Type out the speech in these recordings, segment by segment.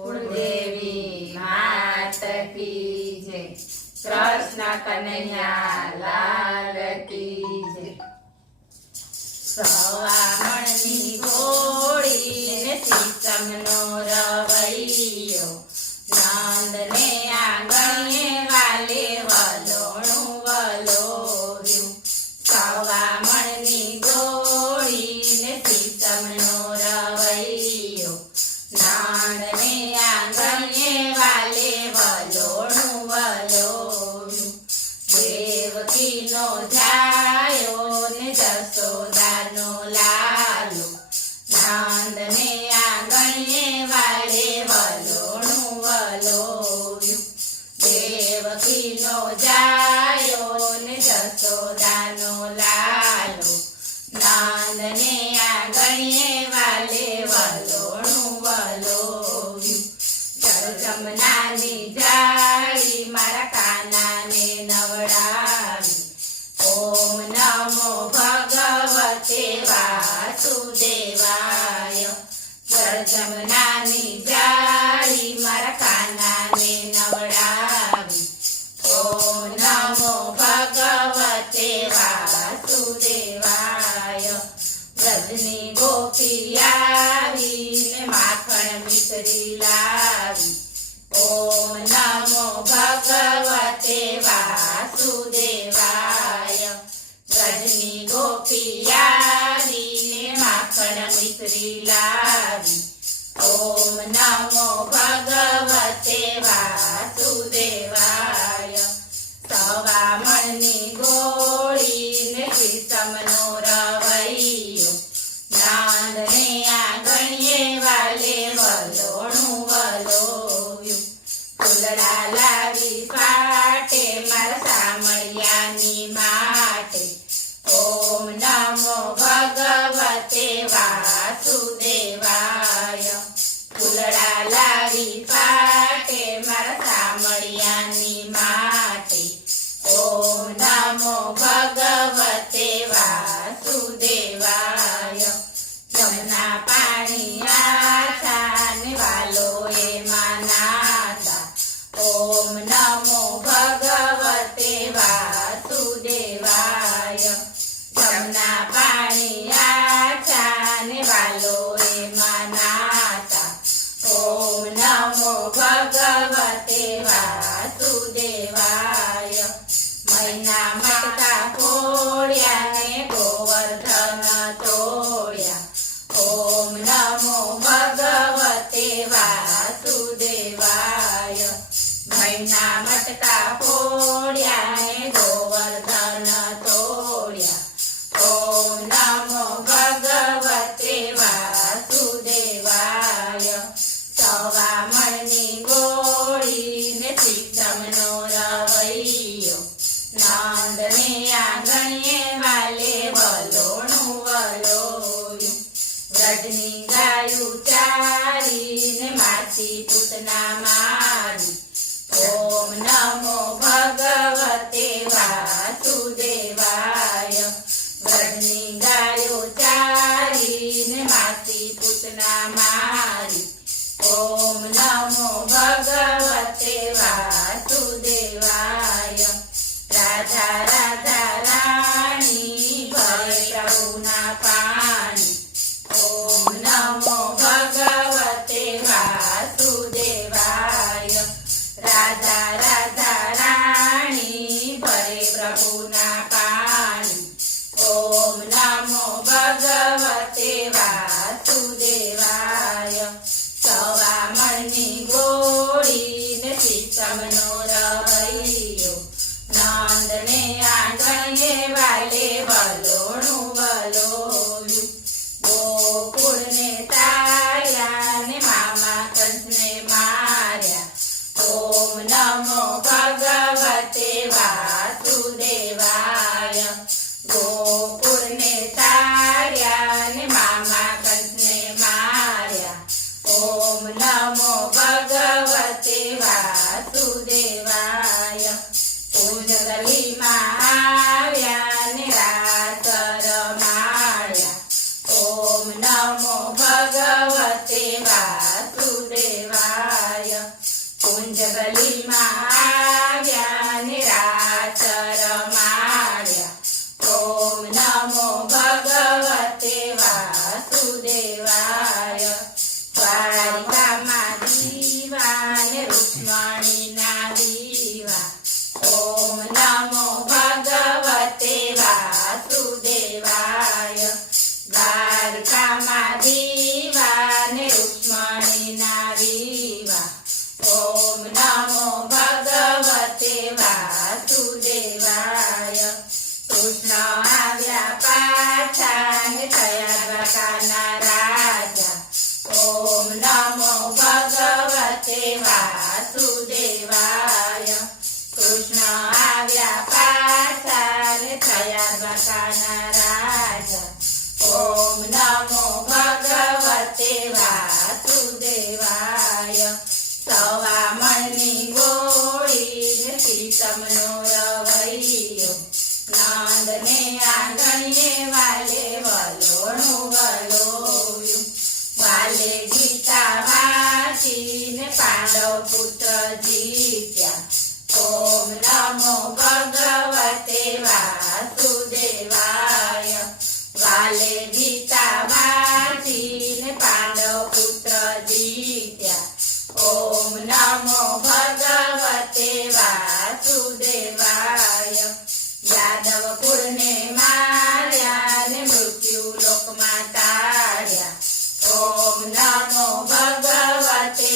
कुलदेवी मात की जय। कृष्ण कन्हैया लाल की जय। सवामणनी घोड़ी ने सीसमनो रवैयो नंदने आंगणे वाले वलोणु वलोर्यु। सवामणनी घोड़ी ने सीसमनो रवैयो नंदने आंगणे वाले वलोणु वलोर्यु। देवकी नो जायो ने जसोदा नो लालो नंदने आंगणे वाले वलोणु वलोर्यु। देवकी नो जायो ने जसोदा नो लालो नंदने आंगणे वाले वलोणु वलोर्यु। जमनानी जाळी मारा कानाने नवडावी ओम नमो भगवते वासुदेवाय। जमनानी जाळी मारा कानाने नवडावी ओम नमो भगवते वासुदेवाय। व्रजनी गोपी आवी ने माखण मिश्री लावी ओम नमो भगवते वासुदेवाय। व्रजनी गोपी आवी ने माखण मिश्री लावी ओम नमो भगवते वासुदेवाय। सवामणनी घोड़ी ने सीसमनो रवैयो नंदने आंगणे वाले वलोणु वलोर्यु। फूलड़ा लावी फाटे मारा सामळियानी माटे ओम नमो भगवते वासुदेवाय। फूलड़ा लावी फाटे मारा सामळियानी माटे ओम नमो भगवते वासुदेवाय। जमना पाणी आछा ने वालो एमा नाता ओम नमो भगवते वासुदेवाय। जमना पाणी आछा ने वालो एमा नाता ओम नमो भगवते वासुदेवाय। मैना मटका फोड्या ने गोवर्धन तोड्या ओम नमो भगवते वासुदेवाय। मैना मटका फोड्या ने गोवर्धन तोड्या ओम नमो भगवते वासुदेवाय। सवामणनी घोड़ी ने सीसमनो रवैयो नंदने आंगणे वाले वलोणु वलोर्यु। व्रजनी गायु चारी ने मासी पूतना मारी ओम नमो भगवते वासुदेवाय। व्रजनी गायु चारी ने मासी पूतना मारी ओम नमो भगवते वासुदेवाय। राधा राधा राणी भरे प्रभुना पाणी ओम नमो भगवते वासुदेवाय। राधा राधा राणी भरे प्रभुना पाणी ओम नमो भगवते वासुदेवाय। सवामणनी घोड़ी ने सीसमनो रवैयो नंदने आंगणे वाले वलोणु वलोर्यु। गोकुळ ने तार्या ने मामा कंसने मार्या ओम नमो भगवते वासुदेवाय। गोकुळ ने तार्या ने मामा कंसने मार्या ओम नमो भगवते वासुदेवाय। पूजगली महाव्या ने रात रमाड्या ओम नमो भगवते वासुदेवाय। નમો ભગવતે વાસુદેવાય સવામણની ગોળી સીતમનો રવૈયો નંદને આંગણીએ વાલે વલોણું વલોવ્યું વાલે ગીતા વાંચીને પાંડવ પુત્ર જીત્યા ઓમ નમો ભગવતે વાસુદેવાય વાલે ગીતા વાંચીને પાંડવ પુત્ર જીત્યા ઓમ નમો ભગવતે વાસુદેવાય યાદવ કુળને માર્યા ને મૃત્યુ લોકમાં તાર્યા ઓમ નમો ભગવતે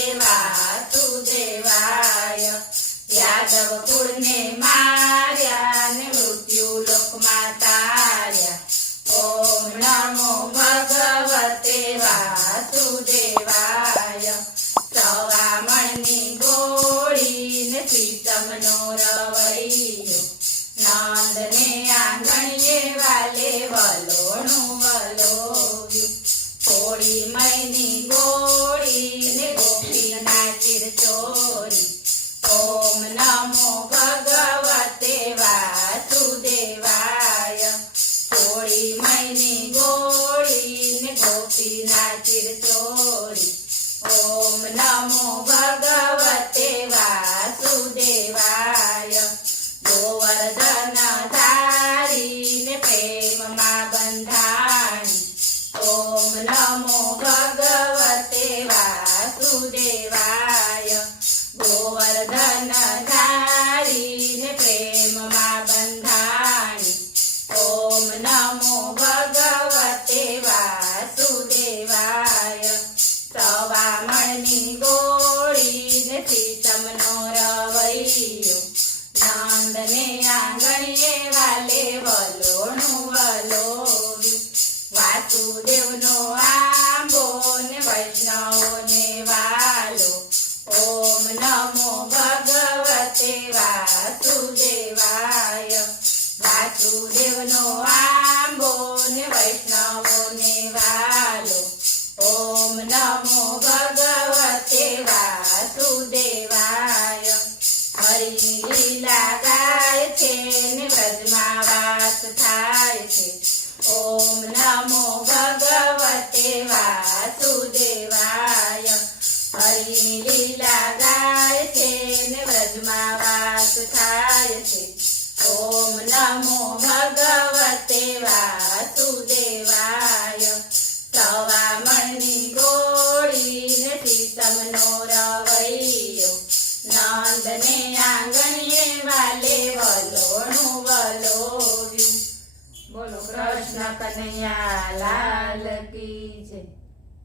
વાસુદેવાય યાદવ કુળને માર્યા ને મૃત્યુ લોકમાં તાર્યા ઓમ નમો ભગવતે વાસુદેવાય સવામણની ગોળી ને સીતમનો રવૈયો નંદને આંગણીએ વાલે વલોણું વલોવ્યું થોડી મયની ગોળી ને ગોપીના ચિરચોરી ઓમ નમો ભગવતે વાસુદેવાય થોડી મયની ગોળી ને ગોપીના ચિરચોરી ઓમ નમો ભગવતે વાસુદેવાય ગોવર્ધન ધારીને પ્રેમમાં બંધાણી ઓમ નમો ભગવતે વાસુદેવાય ગોવર્ધન ધારીને પ્રેમમાં બંધાણી ઓમ નમો ભગવતે વાસુદેવાય સવામણની ગોળીને સીતમનો રવૈયો નંદને આંગણીએ વાલે વલોણું વલોવ્યું વાસુદેવનો આંબો ને વૈષ્ણવોને વાલો ઓમ નમો ભગવતે વાસુદેવાય વાસુદેવનો આંબો ને વૈષ્ણવોને વાલો ઓમ નમો ભગવતે વાસુદેવાય હરિની લીલા ગાય છે ને વ્રજમાં વાસ થાય છે ઓમ નમો ભગવતે વાસુદેવાય હરિની લીલા ગાય છે ને વ્રજમાં વાસ થાય છે ઓમ નમો ભગવતે વાસુદેવાય સવામણની ગોળી ને સીતમનો રવૈયો નંદને આંગણીએ વાલે વલોણું વલોવ્યું બોલો કૃષ્ણ કનૈયા લાલ કી જય